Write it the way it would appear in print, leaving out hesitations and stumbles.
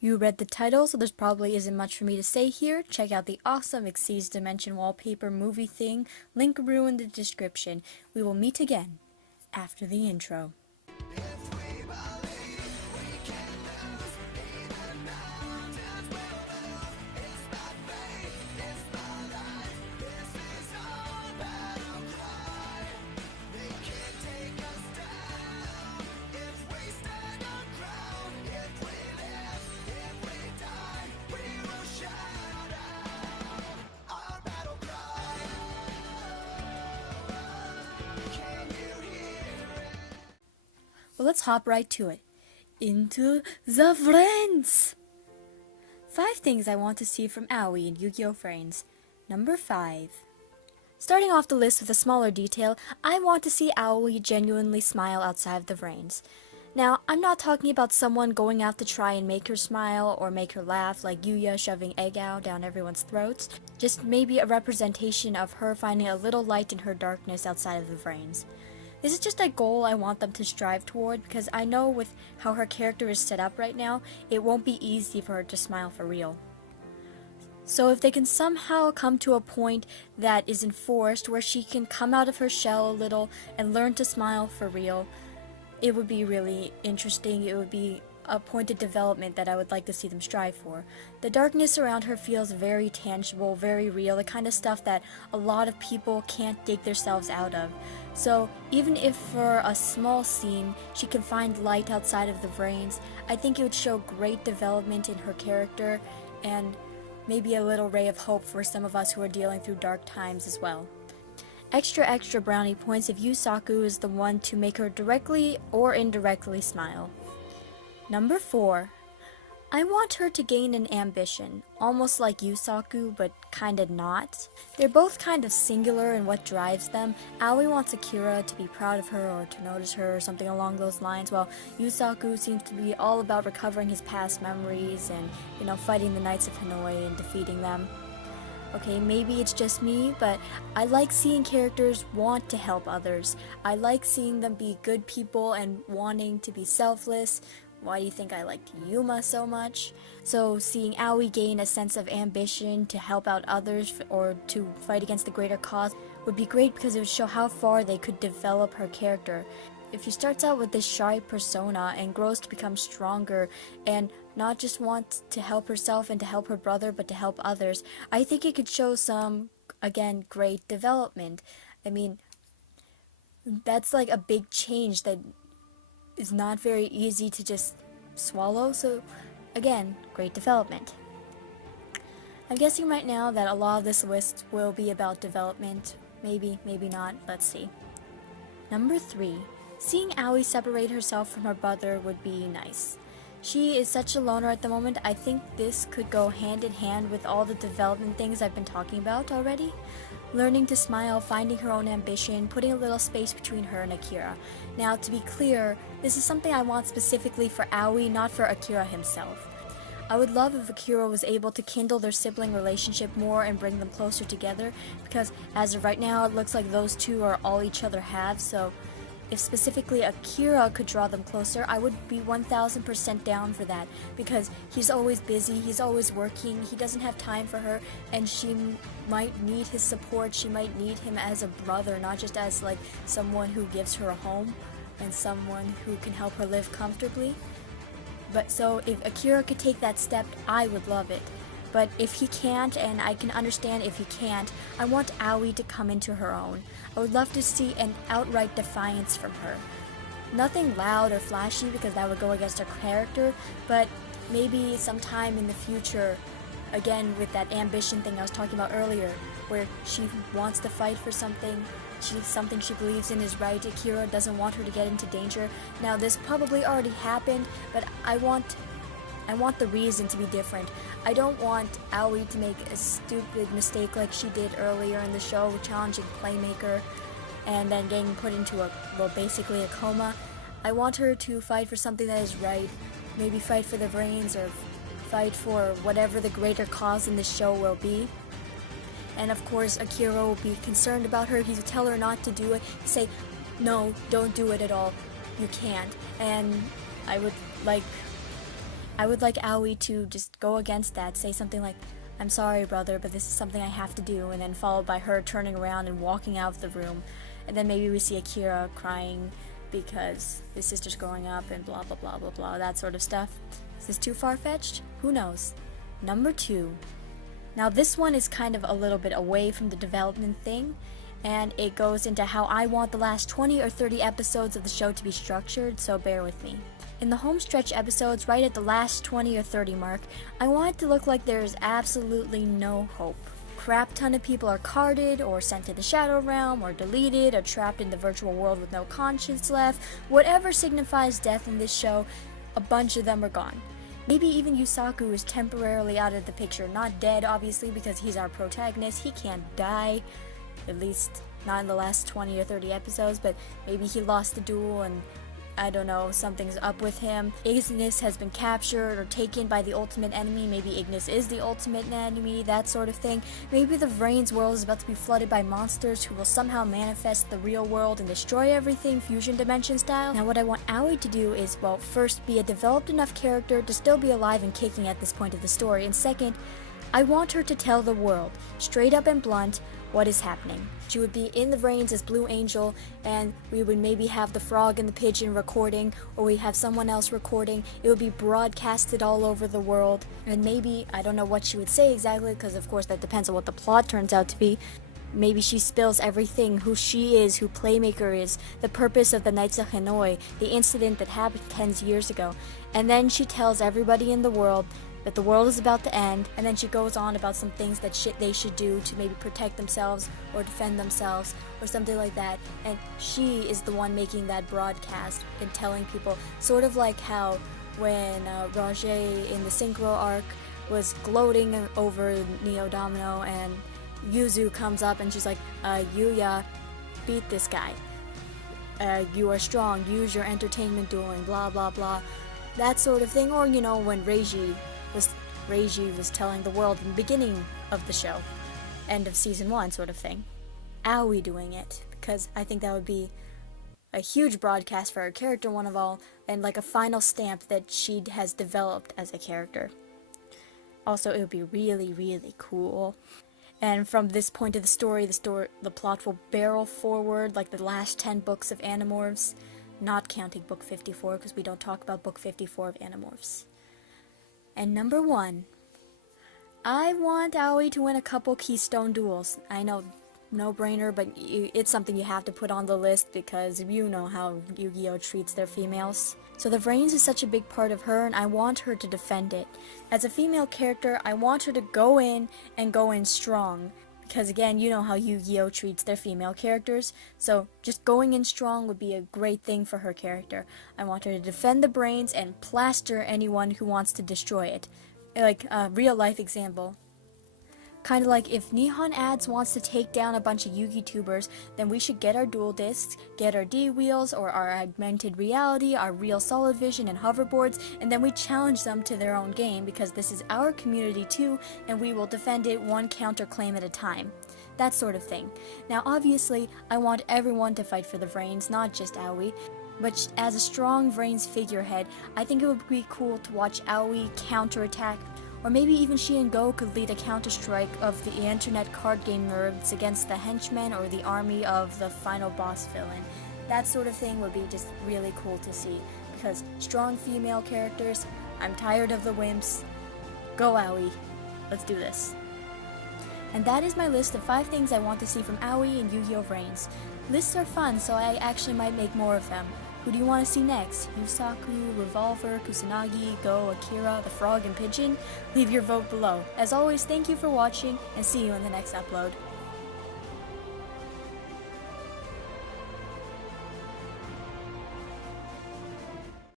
You read the title, so there's probably isn't much for me to say here. Check out the awesome Exceeds Dimension wallpaper movie thing, link in the description. We will meet again after the intro. Well, let's hop right to it. Into the VRains! 5 things I want to see from Aoi in YGO VRains. Number 5. Starting off the list with a smaller detail, I want to see Aoi genuinely smile outside of the VRains. Now, I'm not talking about someone going out to try and make her smile or make her laugh like Yuya shoving egg out down everyone's throats. Just maybe a representation of her finding a little light in her darkness outside of the VRains. This is just a goal I want them to strive toward because I know with how her character is set up right now, it won't be easy for her to smile for real. So if they can somehow come to a point that isn't forced, where she can come out of her shell a little and learn to smile for real, it would be really interesting. It would be a point of development that I would like to see them strive for. The darkness around her feels very tangible, very real, the kind of stuff that a lot of people can't dig themselves out of. So even if for a small scene she can find light outside of the VRains, I think it would show great development in her character and maybe a little ray of hope for some of us who are dealing through dark times as well. Extra brownie points if Yusaku is the one to make her directly or indirectly smile. Number 4. I want her to gain an ambition, almost like Yusaku, but kinda not. They're both kind of singular in what drives them. Aoi wants Akira to be proud of her or to notice her or something along those lines, while Yusaku seems to be all about recovering his past memories and, fighting the Knights of Hanoi and defeating them. Okay, maybe it's just me, but I like seeing characters want to help others. I like seeing them be good people and wanting to be selfless. Why do you think I liked Yuma so much? So seeing Aoi gain a sense of ambition to help out others or to fight against the greater cause would be great because it would show how far they could develop her character. If she starts out with this shy persona and grows to become stronger and not just want to help herself and to help her brother but to help others, I think it could show some, again, great development. I mean, that's like a big change that is not very easy to just swallow, so again, great development. I'm guessing right now that a lot of this list will be about development. Maybe not, let's see. Number 3. Seeing Aoi separate herself from her brother would be nice. She is such a loner at the moment. I think this could go hand in hand with all the development things I've been talking about already. Learning to smile, finding her own ambition, putting a little space between her and Akira. Now, to be clear, this is something I want specifically for Aoi, not for Akira himself. I would love if Akira was able to kindle their sibling relationship more and bring them closer together, because as of right now, it looks like those two are all each other have, so if specifically Akira could draw them closer, I would be 1000% down for that, because he's always busy, he's always working, he doesn't have time for her, and she might need his support, she might need him as a brother, not just as like someone who gives her a home and someone who can help her live comfortably. But so if Akira could take that step, I would love it. But if he can't, and I can understand if he can't, I want Aoi to come into her own. I would love to see an outright defiance from her. Nothing loud or flashy because that would go against her character, but maybe sometime in the future, again with that ambition thing I was talking about earlier, where she wants to fight for something she believes in is right. Akira doesn't want her to get into danger. Now this probably already happened, but I want the reason to be different. I don't want Aoi to make a stupid mistake like she did earlier in the show, challenging Playmaker and then getting put into basically a coma. I want her to fight for something that is right, maybe fight for the VRains or fight for whatever the greater cause in this show will be. And of course, Akira will be concerned about her. He will tell her not to do it. He'll say, no, don't do it at all. You can't. And I would like I would like Aoi to just go against that, say something like, "I'm sorry, brother, but this is something I have to do," and then followed by her turning around and walking out of the room. And then maybe we see Akira crying because his sister's growing up and blah blah blah blah blah, that sort of stuff. Is this too far-fetched? Who knows? Number 2. Now this one is kind of a little bit away from the development thing, and it goes into how I want the last 20 or 30 episodes of the show to be structured, so bear with me. In the home stretch episodes, right at the last 20 or 30 mark, I want it to look like there is absolutely no hope. Crap ton of people are carded, or sent to the Shadow Realm, or deleted, or trapped in the virtual world with no conscience left. Whatever signifies death in this show, a bunch of them are gone. Maybe even Yusaku is temporarily out of the picture. Not dead, obviously, because he's our protagonist. He can't die, at least not in the last 20 or 30 episodes, but maybe he lost the duel and I don't know, something's up with him. Ignis has been captured or taken by the ultimate enemy. Maybe Ignis is the ultimate enemy, that sort of thing. Maybe the VRains world is about to be flooded by monsters who will somehow manifest the real world and destroy everything, fusion dimension style. Now what I want Aoi to do is, well, first be a developed enough character to still be alive and kicking at this point of the story, and second, I want her to tell the world, straight up and blunt, what is happening. She would be in the VRains as Blue Angel, and we would maybe have the frog and the pigeon recording, or we have someone else recording. It would be broadcasted all over the world, and maybe, I don't know what she would say exactly, because of course that depends on what the plot turns out to be. Maybe she spills everything, who she is, who Playmaker is, the purpose of the Knights of Hanoi, the incident that happened 10 years ago, and then she tells everybody in the world that the world is about to end, and then she goes on about some things that they should do to maybe protect themselves or defend themselves or something like that, and she is the one making that broadcast and telling people, sort of like how when Roger in the Synchro arc was gloating over Neo Domino and Yuzu comes up and she's like, Yuya, beat this guy. You are strong, use your entertainment dueling, blah blah blah. That sort of thing. Or, you know, when Reiji was telling the world in the beginning of the show, end of season 1 sort of thing. Aoi doing it, because I think that would be a huge broadcast for her character, one of all, and like a final stamp that she has developed as a character. Also, it would be really, really cool. And from this point of the story, the plot will barrel forward like the last 10 books of Animorphs, not counting book 54, because we don't talk about book 54 of Animorphs. And number 1, I want Aoi to win a couple Keystone duels. I know, no-brainer, but it's something you have to put on the list because you know how Yu-Gi-Oh! Treats their females. So the VRains is such a big part of her, and I want her to defend it. As a female character, I want her to go in and go in strong. Because again, you know how Yu-Gi-Oh! Treats their female characters, so just going in strong would be a great thing for her character. I want her to defend the brains and plaster anyone who wants to destroy it. Like a real-life example. Kind of like if Nihon Ads wants to take down a bunch of Yu-Gi tubers, then we should get our dual discs, get our D-wheels, or our augmented reality, our real solid vision and hoverboards, and then we challenge them to their own game, because this is our community too, and we will defend it one counterclaim at a time. That sort of thing. Now obviously, I want everyone to fight for the VRains, not just Aoi. But as a strong VRains figurehead, I think it would be cool to watch Aoi counterattack. Or maybe even she and Go could lead a counter-strike of the internet card game nerds against the henchmen or the army of the final boss villain. That sort of thing would be just really cool to see, because strong female characters, I'm tired of the wimps. Go Aoi, let's do this. And that is my list of 5 things I want to see from Aoi and Yu-Gi-Oh! VRains. Lists are fun, so I actually might make more of them. Who do you want to see next? Yusaku, Revolver, Kusanagi, Go, Akira, the Frog, and Pigeon? Leave your vote below. As always, thank you for watching, and see you in the next upload.